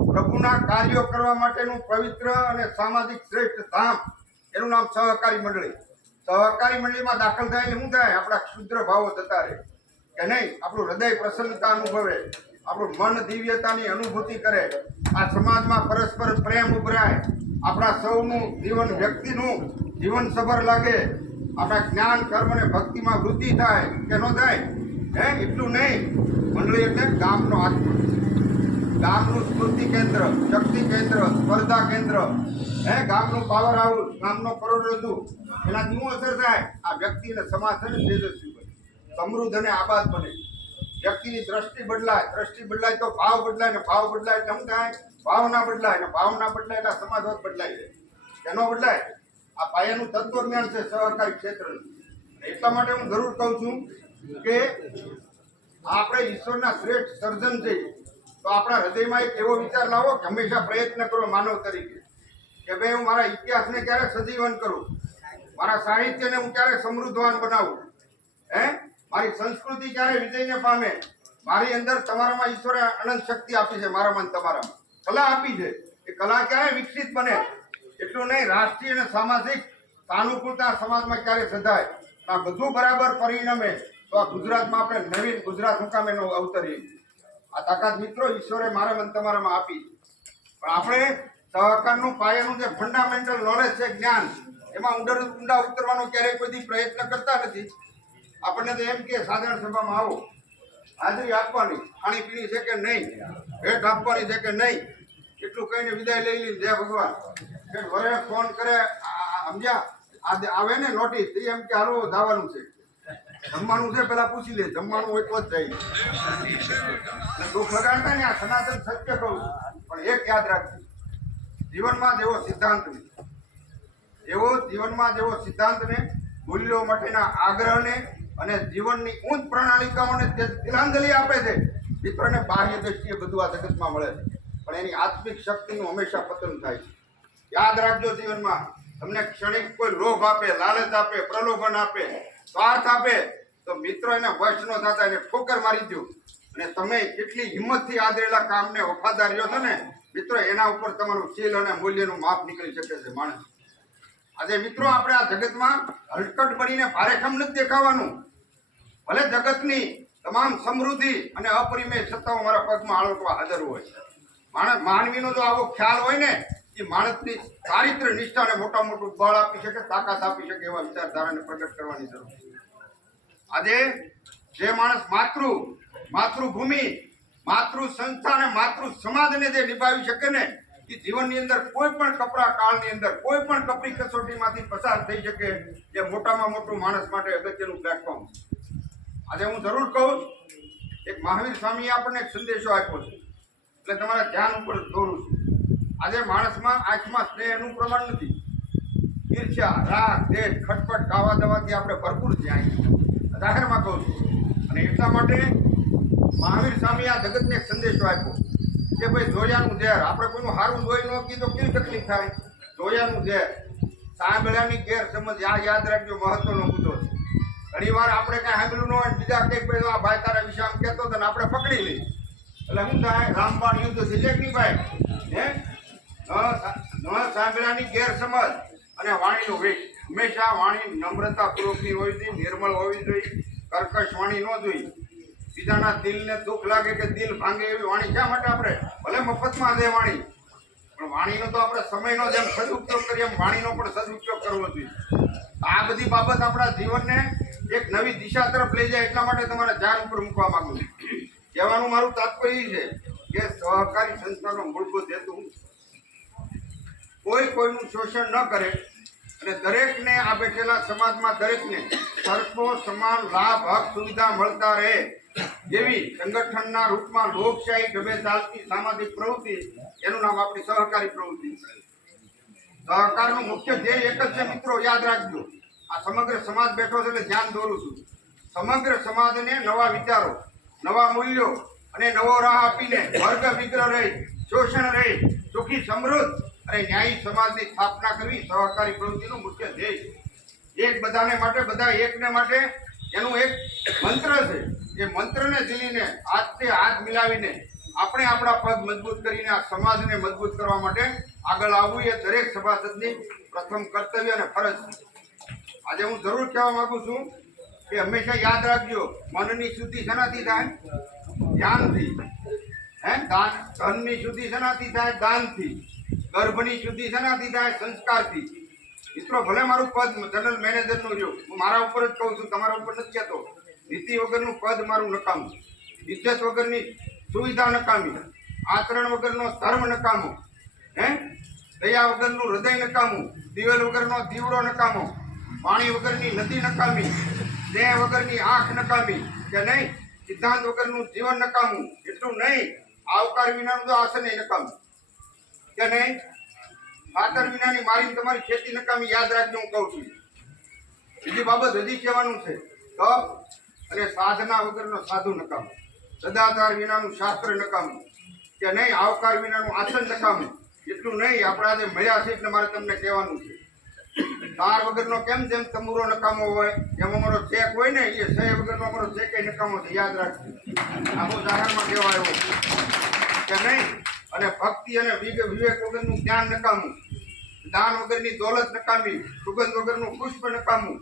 પ્રભુના કાર્યો કરવા માટેનું પવિત્ર અને સામાજિક શ્રેષ્ઠ ધામ, એનું નામ સહકારી મંડળી. સહકારી મંડળીમાં દાખલ થાય એટલે શું થાય? આપણા ક્ષુદ્ર ભાવો જતા રહે કે નહીં, આપણું હૃદય પ્રસન્નતા અનુભવે, આપણું મન દિવ્યતાની અનુભૂતિ કરે, આ સમાજમાં પરસ્પર પ્રેમ ઉભરાય, આપણા સૌનું જીવન, વ્યક્તિનું જીવન સભર લાગે, આપણા જ્ઞાન, કર્મ અને ભક્તિમાં વૃદ્ધિ થાય કે ન થાય? હે એટલું નહીં, મંડળી એટલે ગામનો આત્મા, ગામનું સ્મૃતિ કેન્દ્ર, શક્તિ કેન્દ્ર, સ્પર્ધા કેન્દ્ર, હે ગામનું પાવર હાઉસ, ગામનો કરોડરજ્જુ. એનાથી શું અસર થાય? આ વ્યક્તિ અને સમાજ છે ને તેજસ્વી બને, સમૃદ્ધ અને આબાદ બને. વ્યક્તિની દ્રષ્ટિ બદલાય તો ભાવ બદલાય, ને ભાવ બદલાય એટલે શું થાય? ભાવના બદલાય, ને ભાવના બદલાય એટલે સમાજ જ બદલાય છે. કેનો બદલાય? આ પાયાનું તત્વજ્ઞાન છે સહકારી ક્ષેત્રનું. એટલા માટે હું જરૂર કહું છું કે આપણે ઈશ્વરના શ્રેષ્ઠ સર્જન છે, તો આપણા હૃદયમાં એક એવો વિચાર લાવો કે હંમેશા પ્રયત્ન કરો માનવ તરીકે કે ભાઈ હું મારા ઇતિહાસને ક્યારે સજીવન કરું, મારા સાહિત્યને હું ક્યારે સમૃદ્ધવાન બનાવું, હે મારી સંસ્કૃતિ ક્યારે વિજયને પામે. મારી અંદર તમારામાં ઈશ્વરે અનંત શક્તિ આપી છે, મારામાં તમારામાં કલા આપી છે. એ કલા ક્યારે વિકસિત બને? એટલું નહીં, રાષ્ટ્રીય અને સામાજિક સાનુકૂળતા સમાજમાં ક્યારે સધાય. આ બધું બરાબર પરિણમે તો આ ગુજરાતમાં આપણે નવીન ગુજરાત મુકામેનો અવતરીએ. આ તાકાત મિત્રો ઈશ્વરે મારામાં તમારામાં આપી. પણ આપણે સહકારનું પાયાનું જે ફંડામેન્ટલ નોલેજ છે, જ્ઞાન, એમાં ઊંડા ઉતરવાનો ક્યારેય કોઈ પ્રયત્ન કરતા નથી. આપણને તો એમ કે સાધારણ સભામાં આવો, હાજરી આપવાની, ખાણીપીણી છે કે નહીં, ભેટ આપવાની છે કે નહીં, એટલું કહીને વિદાય લઈ લઈને જય ભગવાન. વરે ફોન કરે, સમજ્યા, આવે ને નોટિસ, એમ કે હાલો જવાનું છે, જમવાનું છે, પેલા પૂછી લે, જમવાનું હોય તો જ જાય. દુઃખ લગાડતા ને, આ સનાતન સત્ય કહું છું. પણ એક યાદ રાખજો, જીવનમાં જેવો સિદ્ધાંતને, મૂલ્યો માટેના આગ્રહને અને જીવનની ઊંચ પ્રણાલિકાઓને તિલાંજલિ આપે છે. મિત્રોને બાહ્ય દ્રષ્ટિએ બધું આ જગતમાં મળે છે, પણ એની આત્મિક શક્તિનું હંમેશા પતન થાય છે. યાદ રાખજો, જીવનમાં તમને ક્ષણિક કોઈ લોભ આપે, લાલચ આપે, પ્રલોભન આપે, સ્વાર્થ આપે, તો મિત્રો એને વશ ન થતા, એને ઠોકર મારી દો. અને તમે કેટલી હિંમતથી આદરેલા કામને વફાદાર રહ્યો છો ને મિત્રો, એના ઉપર તમારું શીલ અને મૂલ્યનું માપ નીકળી શકે છે માણસ. આજે મિત્રો આપણે આ જગતમાં હલકટ બનીને ભારેખમ નથી દેખાવાનું. ભલે જગતની તમામ સમૃદ્ધિ અને અપરિમેય સત્તાઓ મારા પગમાં આળોટવા હાજર હોય. માનવીનો જો આવો ખ્યાલ હોય ને, એ માણસની ચારિત્ર્ય નિષ્ઠાને મોટું બળ આપી શકે, તાકાત આપી શકે, એવા વિચારધારાને પ્રગટ કરવાની જરૂર છે. આજે જે માણસ માતૃભૂમિ, માતૃ સંસ્થા અને માતૃ સમાજને જે નિભાવી શકે ને, એ જીવનની અંદર કોઈ પણ કપરા કાળની અંદર, કોઈ પણ કપરી કસોટીમાંથી પસાર થઈ શકે, એ મોટામાં મોટું માણસ માટે અગત્યનું પ્લેટફોર્મ. આજે હું જરૂર કહું, એક મહાવીર સ્વામીએ આપણને એક સંદેશો આપ્યો છે, એટલે તમારા ધ્યાન ઉપર દોરું છું. આજે માણસમાં આંખમાં સ્નેહનું પ્રમાણ નથી. ઈર્ષ્યા, રાગ, દેશ, ખટપટ, ગાવા દવાથી આપણે ભરપૂર છે, જાહેરમાં કહું છું. અને એટલા માટે મહાવીર સ્વામી આ જગતને એક સંદેશો આપ્યો કે ભાઈ જોયાનું ઝેર, આપણે કોઈનું સારું જોઈ ન કીધું કેવી તકલીફ થાય? જોયાનું ઝેર, સાંભળ્યાની ગેરસમજ, આ યાદ રાખજો, મહત્વનો મુદ્દો છે. ઘણી વાર આપણે કઈ સાંભળ્યું ન હોય, બીજા કંઈક ભાઈ આ ભાઈ તારા વિશે આમ કહેતો હતો ને આપણે પકડી લઈએ, એટલે શું થાય? રામબાણ યુદ્ધ સિલેક્ટ નહીં ભાઈ. ન સાંભળ્યાની ગેરસમજ અને વાણીનો વેગ. હંમેશા વાણી નમ્રતાપૂર્વકની હોવી જોઈએ, નિર્મળ હોવી જોઈએ, કર્કશ વાણી ન જોઈએ. બીજાના દિલને દુઃખ લાગે કે દિલ ભાંગે એવી વાણી શા માટે? આપણે ભલે મફતમાં દે વાણી, પણ વાણીનો તો આપણે સમયનો જેમ સદુપયોગ કરીએ એમ વાણીનો પણ સદુપયોગ કરવો જોઈએ. આ બધી બાબત આપણા જીવનને એક નવી દિશા તરફ લઈ જાય, એટલા માટે તમારા ધ્યાન ઉપર મૂકવા માંગુ છું. કહેવાનું મારું તાત્પર્ય એ છે કે સહકારી સંસ્થાનો મૂળભૂત હેતુ કોઈનું શોષણ ન કરે, અને દરેકને આ બેઠેલા સમાજમાં દરેકને સરખો સમાન લાભ હક સુવિધા મળતા રહે જેવી સંગઠનના રૂપમાં લોકશાહી ઢબે ચાલતી સામાજિક પ્રવૃત્તિ એનું નામ આપણી સહકારી પ્રવૃત્તિ. સહકારનું મુખ્ય ધ્યેય એક જ છે મિત્રો, યાદ રાખજો. આ સમગ્ર સમાજ બેઠો છે એટલે ધ્યાન દોરું છું. સમગ્ર સમાજને નવા વિચારો, નવા મૂલ્યો અને નવો રાહ આપીને વર્ગ વિગ્રહ રહી, શોષણ રહી, સુખી સમૃદ્ધ અને ન્યાયી સમાજની સ્થાપના કરવી સહકારી પ્રવૃત્તિનું મુખ્ય ધ્યેય છે. એક બધાને માટે, બધા એકને માટે એનું એક મંત્ર છે. એ મંત્રને ઝીલીને હાથથી હાથ મિલાવીને આપણે આપણા પગ મજબૂત કરીને આ સમાજને મજબૂત કરવા માટે આગળ આવવું એ દરેક સભાસદની પ્રથમ કર્તવ્ય અને ફરજ છે. આજે હું જરૂર કહેવા માંગુ છું કે હંમેશા યાદ રાખજો, મનની શુદ્ધિ શેનાથી થાય? ધ્યાનથી. ધનની શુદ્ધિ શેનાથી થાય? દાનથી. ગર્ભની શુદ્ધિ શેનાથી થાય? સંસ્કારથી. મિત્રો ભલે મારું પદ જનરલ મેનેજરનું રહ્યું, હું મારા ઉપર જ કહું છું, તમારા ઉપર નથી કહેતો. નીતિ વગરનું પદ મારું નકામું, ઇજ્જત વગરની સુવિધા નકામી, આચરણ વગરનો ધર્મ નકામો, દયા વગરનું હૃદય નકામું, દિવેલ વગરનો દીવડો નકામો, પાણી વગરની નદી નકામી, સ્નેહ વગરની આંખ નકામી કે નહીં, સિદ્ધાંત વગરનું જીવન નકામું. એટલું નહીં, આવકાર વિનાનું તો આસન નકામું કે નહીં, ખાતર વિનાની મારી તમારી ખેતી નકામી. યાદ રાખજો, હું કહું છું. બીજી બાબત હજી કહેવાનું છે, તપ અને સાધના વગરનો સાધુ નકામું, સદાચાર વિનાનું શાસ્ત્ર નકામું કે નહીં, આવકાર વિનાનું આસન નકામું. એટલું નહીં, આપણે આજે મળ્યા છે એટલે મારે તમને કહેવાનું છે, તાર વગરનો કેમ જેમ તંબુરો નકામો હોય એમ અમારો ચેક હોય ને, એ સહી વગરનો અમારો ચેક નકામો છે. યાદ રાખજો, આખું જાહેરમાં કહેવા આવ્યો કે નહીં. અને ભક્તિ અને વિવેક વગરનું જ્ઞાન નકામું, દાન વગરની દોલત નકામી, સુગંધ વગરનું પુષ્પ નકામું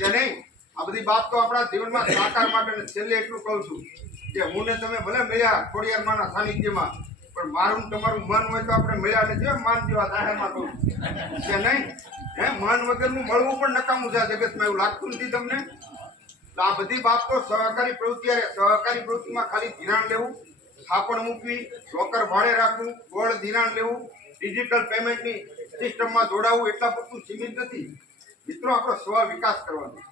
કે નહીં. આ બધી બાબતો આપણા જીવનમાં સાકાર માટે. છેલ્લે એટલું કહું છું કે હું ને તમે ભલે મળ્યા ખોડિયારમાંના સાનિધ્યમાં, પણ મારું તમારું મન હોય તો આપણે મળ્યા નથી. માન જેવા જાહેરમાં કહું કે નહીં. મન વગરનું મળવું પણ નકામું છે આ જગતમાં, એવું લાગતું નથી તમને? તો આ બધી બાબતો સહકારી પ્રવૃત્તિ, સહકારી પ્રવૃત્તિમાં ખાલી ધિરાણ લેવું, થાપણ મૂકવી, લોકર ભાડે રાખવું, ગોળ ધિરાણ લેવું, ડિજિટલ પેમેન્ટની સિસ્ટમમાં જોડાવું એટલા પૂરતું સીમિત નથી મિત્રો. આપણો સ્વ વિકાસ કરવાનો.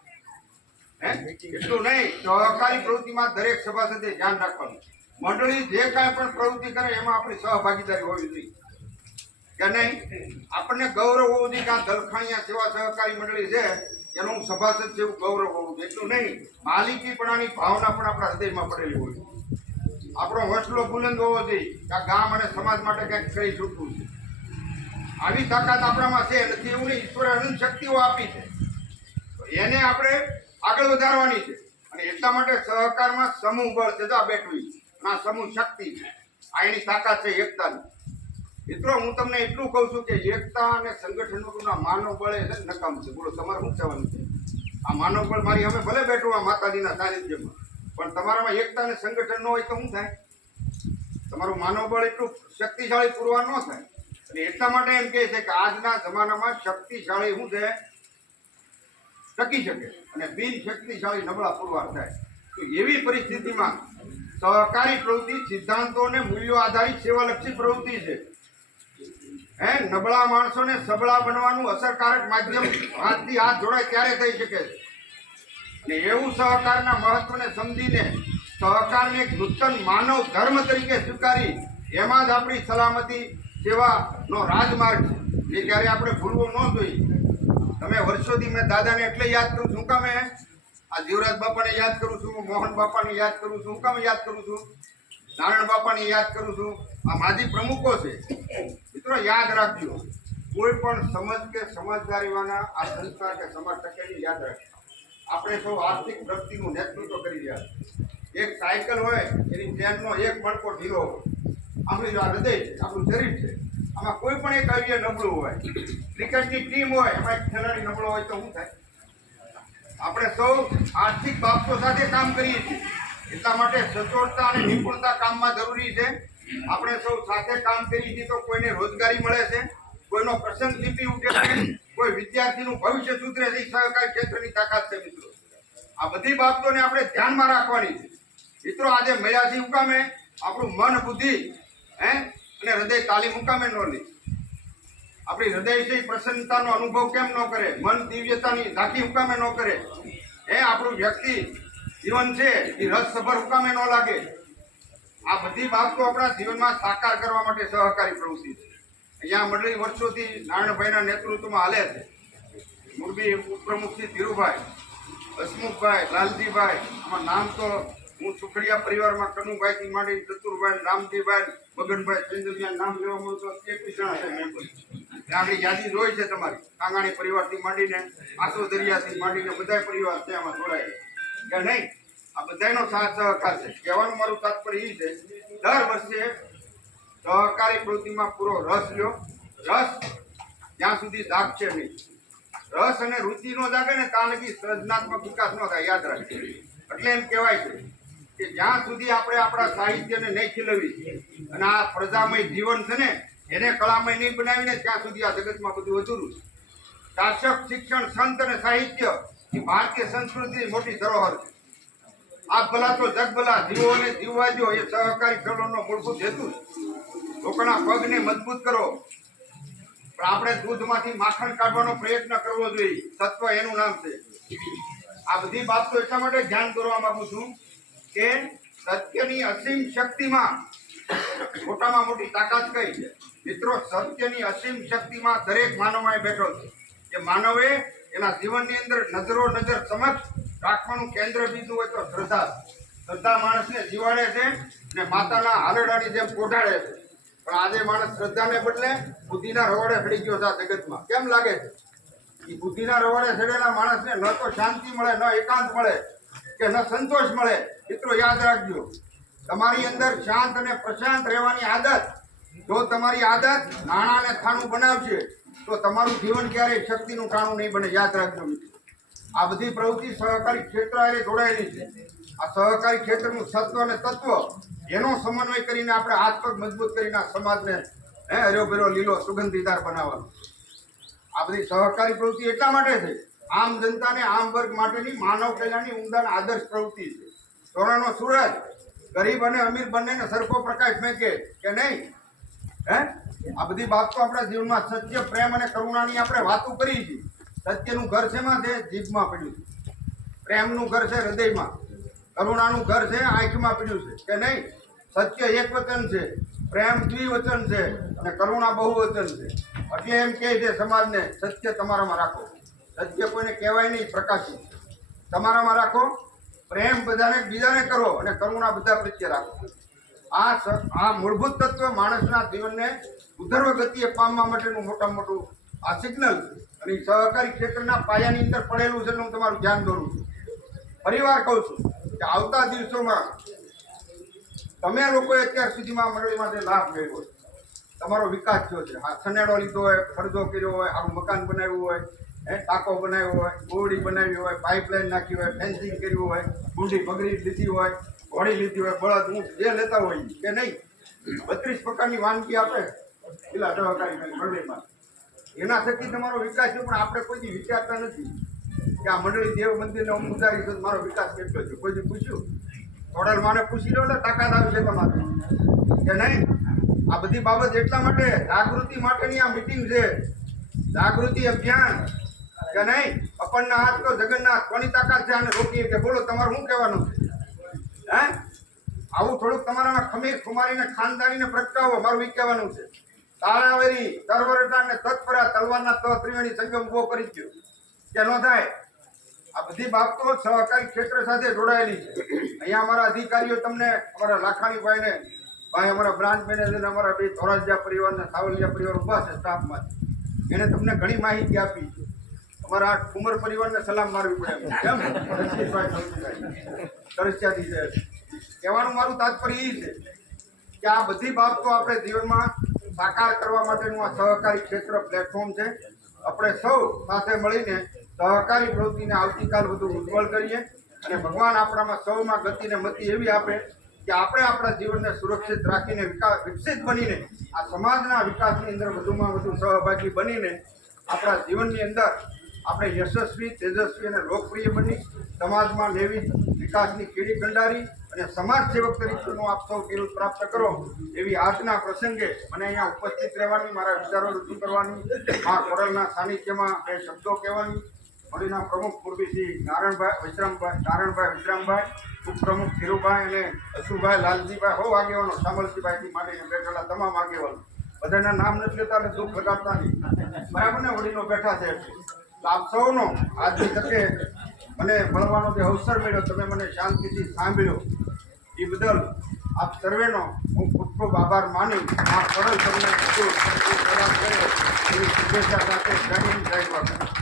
એટલું નહીં, સહકારી પ્રવૃત્તિમાં દરેક સભાસદે ધ્યાન રાખવાનું. મંડળી જે કાંઈ પણ પ્રવૃત્તિ કરે એમાં આપણી સહભાગીદારી હોવી જોઈએ કે નહીં. આપણને ગૌરવ હોવું જોઈએ કે આ દલખાણીયા સેવા સહકારી મંડળી છે એનું સભાસદ છે એવું ગૌરવ હોવું જોઈએ. એટલું નહીં, માલિકીપણાની ભાવના પણ આપણા હૃદયમાં પડેલી હોય. આપણો હોસલો બુલંદ હોવો જોઈએ કે આ ગામ અને સમાજ માટે કંઈક કરી છૂટવું છે. આવી તાકાત આપણામાં છે નથી એવું નહીં. ઈશ્વરે અનંત શક્તિઓ આપી છે, એને આપણે આગળ વધારવાની છે. અને એટલા માટે સહકારમાં સમૂહ બળ છે. આ બેઠું આ સમૂહ શક્તિ છે, આ એની તાકાત છે એકતાની. મિત્રો હું તમને એટલું કહું છું કે એકતા અને સંગઠનનું માનવ બળ એ નકામ છે. બોલો તમારે શું કહેવાનું છે? આ માનવ બળ મારી અમે ભલે બેઠું આ માતાજીના સાનિધ્યમાં, પણ તમારામાં એકતા અને સંગઠન ન હોય તો શું થાય? તમારું માનવ બળ એટલું શક્તિશાળી પુરવાર ન થાય. અને એટલા માટે એમ કહે છે કે આજના જમાનામાં શક્તિશાળી શું છે? ટકી શકે, અને બિન શક્તિશાળી નબળા પુરવાર થાય. તો એવી પરિસ્થિતિમાં સહકારી પ્રવૃત્તિ સિદ્ધાંતો અને મૂલ્યો આધારિત સેવાલક્ષી પ્રવૃત્તિ છે. નબળા માણસોને સબળા બનવાનું અસરકારક માધ્યમ હાથથી હાથ જોડાય ત્યારે થઈ શકે છે. ને એવું સહકારના મહત્વને સમજીને સહકારને એક નૂતન માનવ ધર્મ તરીકે સ્વીકારી એમાં જ આપણી સલામતી સેવાનો રાજમાર્ગ છે, એ ક્યારે આપણે ભૂલવો ન જોઈએ. તમે વર્ષોથી મેં દાદાને એટલે યાદ કરું છું, કામે આ જીવરાજ બાપાને યાદ કરું છું, મોહન બાપાને યાદ કરું છું, કામે યાદ કરું છું, નારાયણ બાપાને યાદ કરું છું. આ માજી પ્રમુખો છે. મિત્રો યાદ રાખજો, કોઈ પણ સમજ કે સમજદારીવાળા આ સંસ્થા કે સમાજ ટકેલી યાદ રાખજો. આપણે સૌ આર્થિક પ્રગતિનું નેતૃત્વ કરી રહ્યા છીએ. એક સાયકલ હોય એની ચેનનો એક મણકો ઢીલો હોય, આપણું આ હૃદય છે, આપણું શરીર છે, આમાં કોઈ પણ એક અવયવ નબળું હોય. ક્રિકેટની ટીમ હોય એમાં એક ખેલાડી નબળો હોય તો શું થાય? આપણે સૌ આર્થિક બાબતો સાથે કામ કરીએ છીએ, એટલા માટે સચોટતા અને નિપુણતા કામમાં જરૂરી છે. આપણે સૌ સાથે કામ કરીએ છીએ તો કોઈને રોજગારી મળે છે, કોઈનો પ્રસંગ દીપી ઉઠે છે, કોઈ વિદ્યાર્થીનું ભવિષ્ય સુધરે છે. સહકારી ક્ષેત્રની તાકાત છે મિત્રો. આ બધી બાબતોને આપણે ધ્યાનમાં રાખવાની છે મિત્રો. આજે મળ્યા છે મુકામે આપણું મન બુદ્ધિ અને હૃદય તાલીમ મુકામે ન લે. આપણી હૃદયથી પ્રસન્નતાનો અનુભવ કેમ ન કરે? મન દિવ્યતાની ઝાંખી હુકામે ન કરે? આપણું વ્યક્તિ જીવન છે એ રસસભર હુકામે ન લાગે? આ બધી બાબતો આપણા જીવનમાં સાકાર કરવા માટે સહકારી પ્રવૃત્તિ છે. અહીંયા મંડળી વર્ષોથી નારાયણભાઈના નેતૃત્વમાં હાલે છે. મોરબી ઉપપ્રમુખથી ધીરુભાઈ, હસમુખભાઈ, લાલજીભાઈ, આમાં નામ તો હું સુખડિયા પરિવારમાં કનુભાઈથી માંડી ચતુરભાઈ, રામજીભાઈ, મગનભાઈ, ચંદ્રભાઈ નામ લેવામાં તો 21 જણા છે મેમ્બર. આગળ યાદી જોઈ છે તમારી. કાંગાણી પરિવારથી માંડીને આસો દરિયાથી માંડીને બધા પરિવાર છે આમાં જોડાયેલા કે નહીં? આ બધાનો સાથ સહકાર છે. કહેવાનું મારું તાત્પર્ય એ છે, દર વર્ષે સહકારી પ્રવૃત્તિમાં પૂરો રસ લ્યો. રસ જ્યાં સુધી જાગશે નહીં. રસ અને રુચિ નો જાગે ને ત્યાં લગી સર્જનાત્મક વિકાસ ન થાય. યાદ રાખજો. એટલે એમ કહેવાય છે કે જ્યાં સુધી આપણે આપણા સાહિત્યને નહીં ખીલવી અને આ પ્રજામય જીવન છે ને એને કળામય નહીં બનાવીને ત્યાં સુધી આ જગતમાં બધું અધૂરું છે. શાસક, શિક્ષણ, સંત અને સાહિત્ય એ ભારતીય સંસ્કૃતિની મોટી ધરોહર છે. આ ભલા તો જગ ભલા, જીવો અને જીવવા જો, એ સહકારી ચળવળનો મૂળભૂત હેતુ છે. લોકોના પગને મજબૂત કરો. પણ આપણે દૂધમાંથી માખણ કાઢવાનો પ્રયત્ન કરવો જોઈએ. તત્વ એનું નામ છે. આ બધી બાબતો એટલા માટે ધ્યાન દોરવા માંગુ છું કે સત્યની અસીમ શક્તિમાં મોટામાં મોટી તાકાત કઈ છે મિત્રો? સત્યની અસીમ શક્તિમાં દરેક માનવમાં બેઠો છે. કે માનવે એના જીવનની અંદર નજરો નજર સમક્ષ રાખવાનું કેન્દ્ર બિંદુ હોય તો શ્રદ્ધા. શ્રદ્ધા માણસને જીવાડે છે અને માતાના હાલડાની જેમ કોઢાડે છે. પણ આજે માણસ શ્રદ્ધાને બદલે બુદ્ધિના રવાડે ચડી ગયો છે આ જગતમાં. કેમ લાગે છે? એ બુદ્ધિના રવાડે ચડેલા માણસને ન તો શાંતિ મળે, ન એકાંત મળે, કે ન સંતોષ મળે. મિત્રો યાદ રાખજો, તમારી અંદર શાંત અને પ્રશાંત રહેવાની આદત, જો તમારી આદત નાણાંને થાણું બનાવશે તો તમારું જીવન ક્યારેય શક્તિનું ટાણું નહીં બને. યાદ રાખજો મિત્રો. આ બધી પ્રવૃત્તિ સહકારી ક્ષેત્ર સાથે જોડાયેલી છે. આ સહકારી ક્ષેત્રનું સત્વ અને તત્વ એનો સમન્વય કરીને આપણે હાથ પગ મજબૂત કરીને આ સમાજને હર્યોભર્યો લીલો સુગંધીદાર બનાવવાનો. આ બધી સહકારી પ્રવૃત્તિ એટલા માટે છે, આમ જનતાને, આમ વર્ગ માટેની માનવ કલ્યાણની ઉમદા આદર્શ પ્રવૃત્તિ છે. સોનાનો સૂરજ ગરીબ અને અમીર બંનેને સરખો પ્રકાશ મેકે કે નહીં? આ બધી બાબતો આપણા જીવનમાં સત્ય, પ્રેમ અને કરુણાની આપણે વાતો કરી છે. સત્યનું ઘર શેમાં છે? જીભમાં પડ્યું છે. પ્રેમનું ઘર છે હૃદયમાં. કરુણાનું ઘર છે આંખમાં પડ્યું છે કે નહીં? સત્ય એક વચન છે, પ્રેમ દ્વિવચન છે અને કરુણા બહુવચન છે. એટલે એમ કહે છે સમાજને, સત્ય તમારામાં રાખો. સત્ય કોઈને કહેવાય નહીં, પ્રકાશિત તમારામાં રાખો. પ્રેમ બધાને બીજાને કરો અને કરુણા બધા પ્રત્યે રાખો. આ મૂળભૂત તત્વ માણસના જીવનને ઉધર્વ ગતિએ પામવા માટેનું મોટામાં મોટું આ સિગ્નલ અને સહકારી ક્ષેત્રના પાયાની અંદર પડેલું છે. હું તમારું ધ્યાન દોરું છું. ફરીવાર કહું છું કે આવતા દિવસોમાં તમે લોકોએ અત્યાર સુધીમાં મંડળીમાં જે લાભ મેળવ્યો, તમારો વિકાસ થયો છે. આ સનેડો લીધો હોય, ખર્ચો કર્યો હોય, આવું મકાન બનાવ્યું હોય, ટાંકો બનાવ્યો હોય, ગોળી બનાવી હોય, પાઇપલાઇન નાખી હોય, ફેન્સિંગ કર્યું હોય, બુંડી બગડી લીધી હોય, ઘોડી લીધી હોય, બળદ ઊંટ જે લેતા હોય કે નહીં, 32 પ્રકારની વાનગી આપે પેલા સહકારી મંડળીમાં. એના થકી તમારો વિકાસ થયો. પણ આપણે કોઈ વિચારતા નથી કે આ મંડળી દેવ મંદિરને હું ઉતારી છું, મારો વિકાસ કેટલો છે. કોઈ પૂછ્યું? થોડા માને પૂછી લો એટલે તાકાત આવશે તમારે કે નહીં? આ બધી બાબત એટલા માટે જાગૃતિ માટેની આ મિટિંગ છે. જાગૃતિ અભિયાન કે નહીં? આપણના હાથ તો જગન્નાથ, કોની તાકાત છે આને રોકીએ? કે બોલો તમારે શું કહેવાનું છે? આવું થોડુંક તમારામાં ખમીર ખુમારીને ખાનદાનીને પ્રગટાવો. મારું એ કહેવાનું છે. તાળાવેરી તરવરટા ને તત્પરા તલવારના ત્રિવેણી સંગમ ઉભો કરી દો કે ન થાય. આ બધી બાબતો સહકારી ક્ષેત્ર સાથે જોડાયેલી છે. અહીંયા અમારા અધિકારીઓ તમને, અમારા લાખાણીભાઈને ભાઈ, અમારા બ્રાન્ચ મેનેજર, અમારા બે ધોરાજીયા પરિવારના સાવલિયા પરિવાર ઉભા છે સ્ટાફમાં, એને તમને ઘણી માહિતી આપી છે. અમારા કુંવર પરિવારને સલામ મારવી પડે કેમ? સરસ્યાથી છે. કહેવાનું મારું તાત્પર્ય એ છે કે આ બધી બાબતો આપણે જીવનમાં સાકાર કરવા માટેનું આ સહકારી ક્ષેત્ર પ્લેટફોર્મ છે. આપણે સૌ સાથે મળીને સહકારી પ્રવૃત્તિને આવતીકાલ વધુ ઉજ્જવળ કરીએ અને ભગવાન આપણામાં સૌમાં ગતિને મતિ એવી આપે કે આપણે આપણા જીવનને સુરક્ષિત રાખીને વિકસિત બનીને આ સમાજના વિકાસની અંદર વધુમાં વધુ સહભાગી બનીને આપણા જીવનની અંદર આપણે યશસ્વી, તેજસ્વી અને લોકપ્રિય બની સમાજમાં લેવી વિકાસની કીડી કંડારી અને સમાજ સેવક તરીકેનું આપ સૌ બિરુદ પ્રાપ્ત કરો એવી આજના પ્રસંગે મને અહીંયા ઉપસ્થિત રહેવાની, મારા વિચારો રજૂ કરવાની, આ કોરલના સાનિધ્યમાં બે શબ્દો કહેવાની, મળીના પ્રમુખ પૂર્વી શ્રી નારાયણભાઈ વિશ્રામભાઈ, ઉપપ્રમુખ ધીરુભાઈ અને અશુભાઈ, લાલજીભાઈ, હો આગેવાનો, શામલજીભાઈથી માંડીને બેઠેલા તમામ આગેવાનો, બધાના નામ નથી લેતા અને દુઃખ લગાડતા નહીં, બરાબર ને? વડીલો બેઠા છે. આપ સૌનો આજની તકે મને મળવાનો જે અવસર મળ્યો, તમે મને શાંતિથી સાંભળ્યો એ બદલ આપ સર્વેનો હું ખૂબ ખૂબ આભાર માની આ સરળ તમને એવી શુભેચ્છા સાથે જય હિન્દ, જય ભારત.